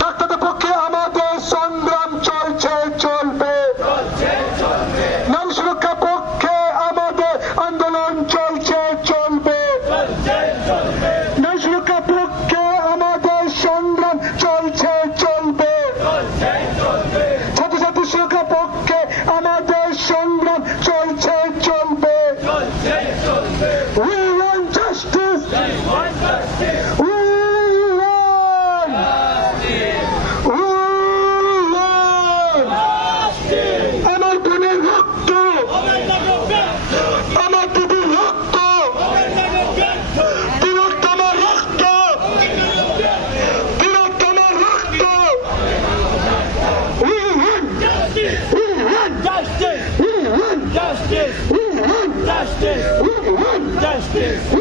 ডাক্তারদের পক্ষে আমাদের সংগ্রাম চলছে, চলবে। নারী সুরক্ষার পক্ষে আমাদের আন্দোলন চলছে, চলবে। নারী সুরক্ষার পক্ষে আমাদের সংগ্রাম চলছে, চলবে। ছাত্রছাত্রী সুরক্ষার পক্ষে আমাদের সংগ্রাম চলছে, চলবে। We want justice. We want. We want. আমার বোনের রক্ত, আমার দিদির রক্ত, তিলোত্তমার রক্ত, তিলোত্তমার রক্ত। We want. We want. Justice! We want. Justice! We want. Justice! We want. Justice!